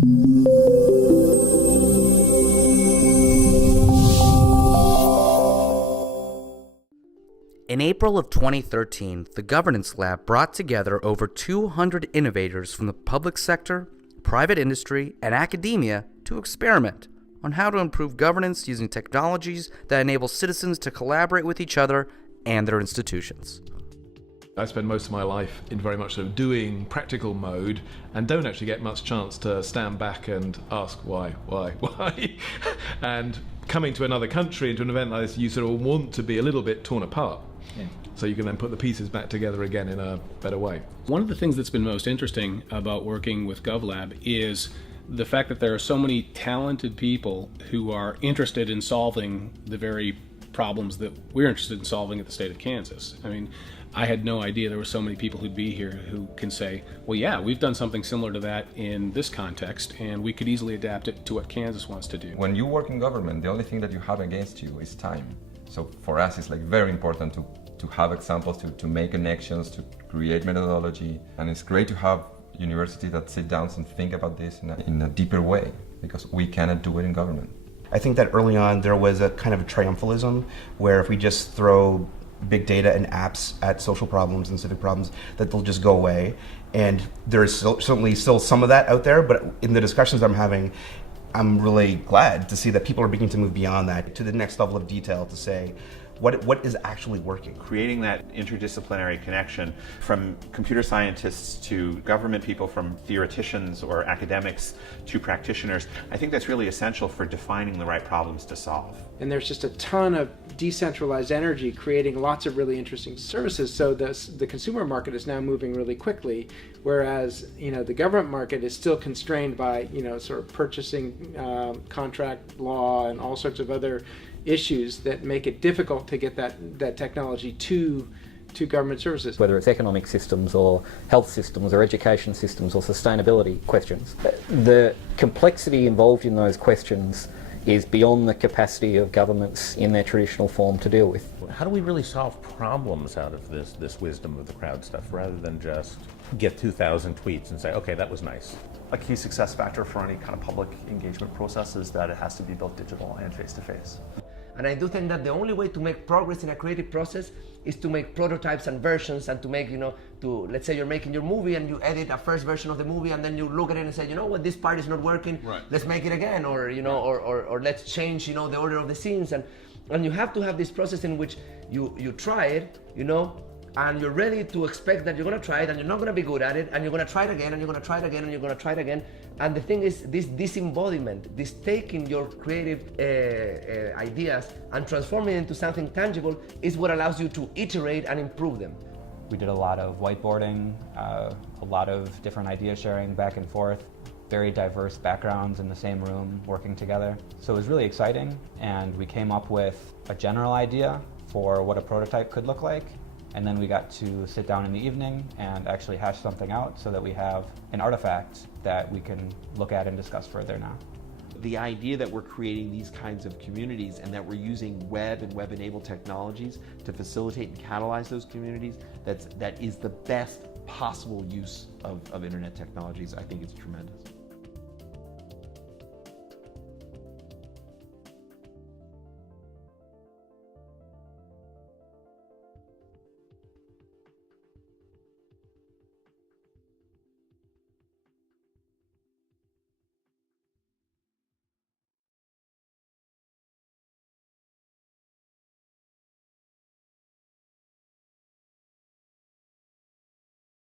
In April of 2013, the Governance Lab brought together over 200 innovators from the public sector, private industry, and academia to experiment on how to improve governance using technologies that enable citizens to collaborate with each other and their institutions. I spend most of my life in very much sort of doing practical mode and don't actually get much chance to stand back and ask why. And coming to another country, into an event like this, you sort of want to be a little bit torn apart. Yeah. So you can then put the pieces back together again in a better way. One of the things that's been most interesting about working with GovLab is the fact that there are so many talented people who are interested in solving the very problems that we're interested in solving at the state of Kansas. I mean, I had no idea there were so many people who'd be here who can say, well, yeah, we've done something similar to that in this context, and we could easily adapt it to what Kansas wants to do. When you work in government, the only thing that you have against you is time. So for us, it's like very important to have examples, to make connections, to create methodology. And it's great to have universities that sit down and think about this in a deeper way, because we cannot do it in government. I think that early on there was a kind of a triumphalism where if we just throw big data and apps at social problems and civic problems, that they'll just go away. And there is certainly still some of that out there, but in the discussions I'm having, I'm really glad to see that people are beginning to move beyond that to the next level of detail to say, what is actually working? Creating that interdisciplinary connection from computer scientists to government people, from theoreticians or academics to practitioners, I think that's really essential for defining the right problems to solve. And there's just a ton of decentralized energy creating lots of really interesting services, so the consumer market is now moving really quickly, whereas the government market is still constrained by sort of purchasing contract law and all sorts of other issues that make it difficult to get that technology to government services. Whether it's economic systems or health systems or education systems or sustainability questions. The complexity involved in those questions is beyond the capacity of governments in their traditional form to deal with. How do we really solve problems out of this wisdom of the crowd stuff, rather than just get 2,000 tweets and say, okay, that was nice? A key success factor for any kind of public engagement process is that it has to be both digital and face-to-face. And I do think that the only way to make progress in a creative process is to make prototypes and versions, and to make, let's say you're making your movie and you edit a first version of the movie, and then you look at it and say, this part is not working, right. Let's make it again, or or let's change, the order of the scenes, and you have to have this process in which you try it, and you're ready to expect that you're going to try it and you're not going to be good at it, and you're going to try it again and you're going to try it again and you're going to try it again. And the thing is, this embodiment, this taking your creative ideas and transforming it into something tangible, is what allows you to iterate and improve them. We did a lot of whiteboarding, a lot of different idea sharing back and forth, very diverse backgrounds in the same room working together. So it was really exciting, and we came up with a general idea for what a prototype could look like. And then we got to sit down in the evening and actually hash something out so that we have an artifact that we can look at and discuss further now. The idea that we're creating these kinds of communities and that we're using web and web-enabled technologies to facilitate and catalyze those communities, that is the best possible use of internet technologies. I think it's tremendous.